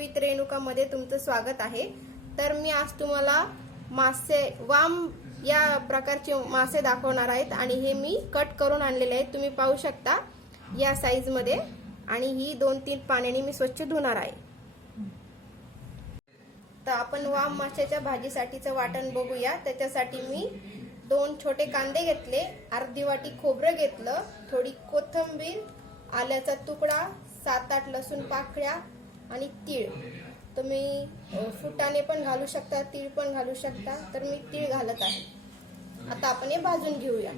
With Renuka मध्ये तुमचं स्वागत आहे। तर मी आज तुम्हाला मासे वाम या प्रकारचे मासे दाखवणार आहेत आणि हे मी कट करून आणलेले आहेत। तुम्ही पाहू शकता या साइज मध्ये आणि ही 2-3 पाण्याने मी स्वच्छ धुणार आहे। तर आपण वाम माशाच्या भाजीसाठीचं वाटण बघूया। त्याच्यासाठी मी 2 छोटे कांदे घेतले, अर्धी वाटी खोबरं घेतलं, थोडी कोथिंबीर, आल्याचा तुकडा, 7-8 लसूण पाकळ्या आणि तीळ। तुम्ही फुटाणे पण घालू शकता, तीळ पण घालू शकता, तर मी तीळ घालत आहे। आता आपण हे भाजून घेऊया।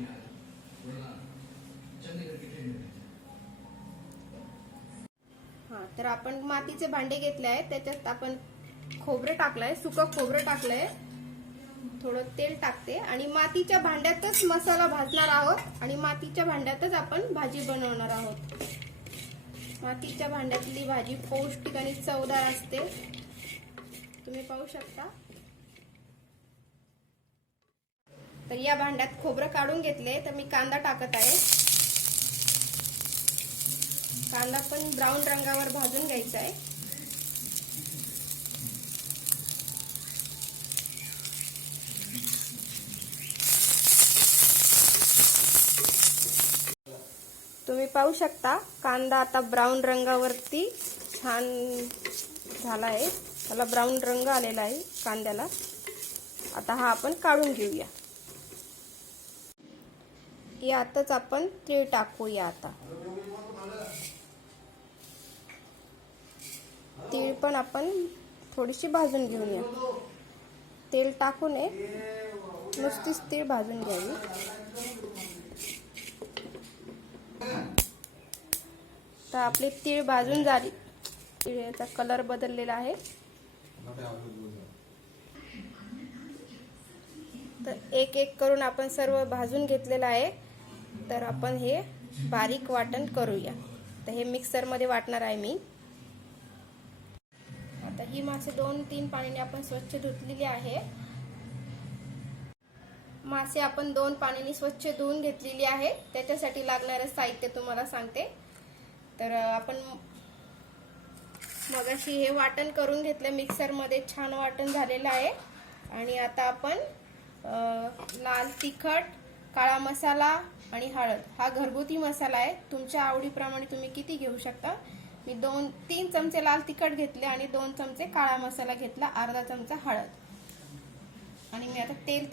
तर आपण मातीचे भांडे घेतले आहेत, त्याच्यात आपण खोबरं टाकलंय, सुकं खोबरं टाकलंय, थोडं तेल टाकते आणि मातीच्या भांड्यातच मसाला भाजणार आहोत आणि मातीच्या भांड्यातच आपण भाजी बनवणार आहोत। मातीच्या भांड्यातली भाजी पौष्टिक आणि चवदार असते, तुम्ही पाहू शकता। तर या भांड्यात खोबरं काढून घेतले, तर मी कांदा टाकत आहे। कांदा पण ब्राऊन रंगावर भाजून घ्यायचा आहे। तुम्ही पाहू शकता कांदा आता ब्राऊन रंगावरती छान झाला आहे, त्याला ब्राऊन रंग आलेला आहे कांद्याला। आता हा आपण काढून घेऊया। यातच आपण तीळ टाकूया। आता तीळ पण आपण थोडीशी भाजून घेऊया, तेल टाकू नये, नुसतीच तीळ भाजून घ्यावी। तर आपली तीळ भाजून झाली, तिळाचा कलर बदललेला आहे। तर एक एक करून आपण सर्व भाजून घेतलेलं आहे। तर आपण हे बारीक वाटण करूया। तर हे मिक्सर मध्ये वाटणार आहे मी। आता ही मासे 2-3 पाण्याने आपण स्वच्छ धुतलेली आहे। मासे आपण 2 पाण्याने स्वच्छ धुवून घेतलेली आहे। त्याच्यासाठी लागणारे साहित्य तुम्हाला सांगते। तर आपण मगाशी हे वाटण करून घेतलं मिक्सर मध्ये, छान वाटण झालेलं आहे। आणि आता आपण लाल तिखट, काळा मसाला आणि हळद, हा घरगुती मसाला आहे, तुमच्या आवडीप्रमाणे तुम्ही किती घेऊ शकता। मी 2-3 चमचे लाल तिखट घेतले आणि 2 चमचे काळा मसाला घेतला, अर्धा चमचा हळद। आणि मी आता तेल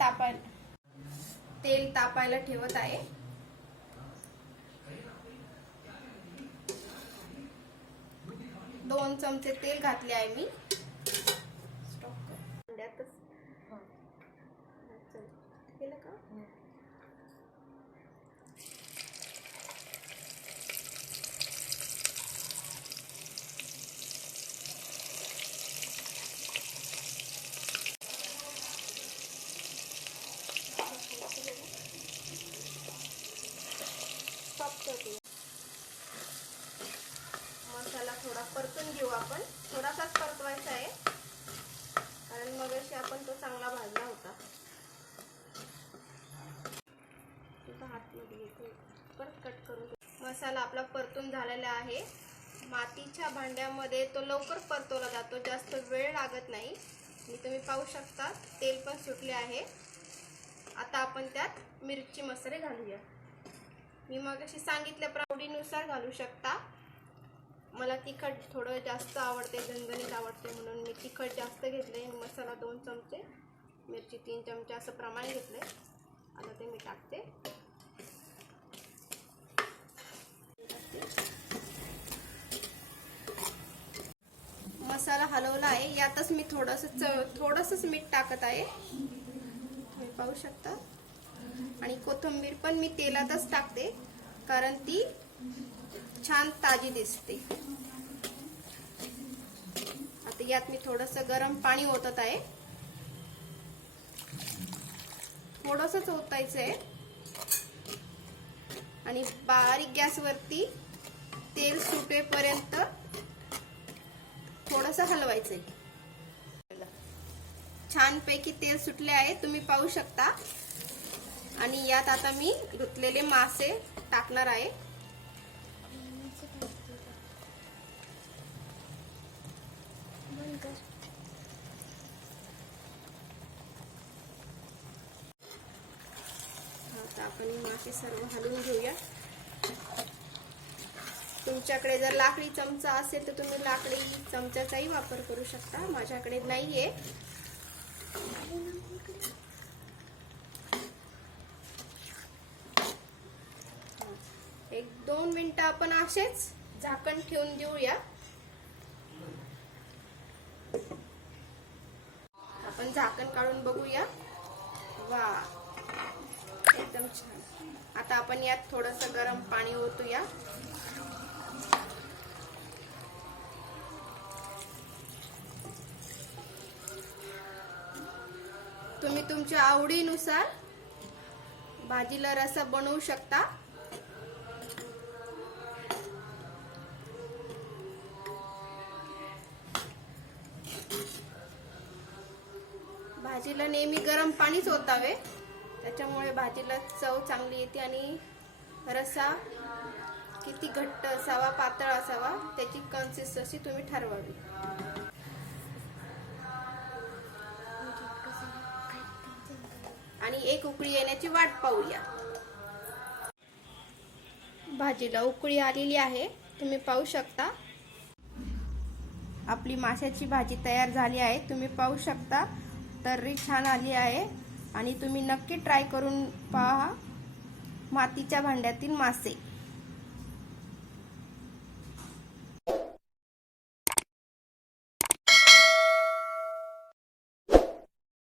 तापायला ठेवत आहे। दोन चमचे तेल घातले आहे मी। केलं का? मसाला थोडा परतून घेऊ आपण, थोडासाच परतवायचा आहे, कारण मगाशी आपण तो चांगला भाजला होता। परत कट करून मसाला आपला परतून झालेला आहे। मातीच्या भांड्यामध्ये तो लवकर परतवला जातो, जास्त वेळ लागत नाही। आणि तुम्ही पाहू शकता तेल पण सुटले आहे। आता आपण त्यात मिरची मसाले घालूया। मी मगाशी सांगितल्याप्रमाणे आवडीनुसार घालू शकता। मला तिखट थोडं जास्त आवडते, झणझणीत आवडते, म्हणून मी तिखट जास्त घेतले। मसाला 2 चमचे, मिरची 3 चमचे असं प्रमाण घेतले। आता ते मी टाकते। मसाला हलवला आहे, यातच मी थोडंसं मीठ टाकत आहे, तुम्ही पाहू शकता। आणि कोथिंबीर पण मी तेलातच टाकते, कारण ती छान ताजी दिसते। आता यात मी थोडंसं गरम पाणी ओतत आहे, थोडंसंच ओतायचं आहे। आणि बारीक गॅसवरती तेल सुटेपर्यंत थोडंसं हलवायचंय। छानपैकी तेल सुटले आहे, तुम्ही पाहू शकता। आणि यात आता मी धुतलेले मासे टाकणार आहे। आपण मासे सर्व हलवून घेऊया. तुमच्याकडे जर लाकडी चमचा असेल तर तुम्ही लाकडी चमच्याचाही वापर करू शकता. माझ्याकडे नाहीये. एक 2 मिनिटं आपण असेच झाकण ठेवून देऊया. आपण झाकण काढून बघूया. वा, एकदम छान. आता आपण यात थोडंसं गरम पाणी ओतूया. तुम्ही तुमच्या आवडीनुसार भाजीला रस्सा बनवू शकता. भाजीला नेहमी गरम पाणीच ओतावे, त्याच्यामुळे भाजीला चव चांगली येते आणि रस्सा किती घट्ट असावा पातळ असावा त्याची कन्सिस्टन्सी तुम्ही ठरवावी. आणि एक उकळी येण्याची वाट पाहूया. भाजीला उकळी आलेली आहे, तुम्ही पाहू शकता. आपली माशाची भाजी तयार झाली आहे, तुम्ही पाहू शकता. तर्री छान आली आहे आणि तुम्ही नक्की ट्राय करून पहा मातीच्या भांड्यातील मासे.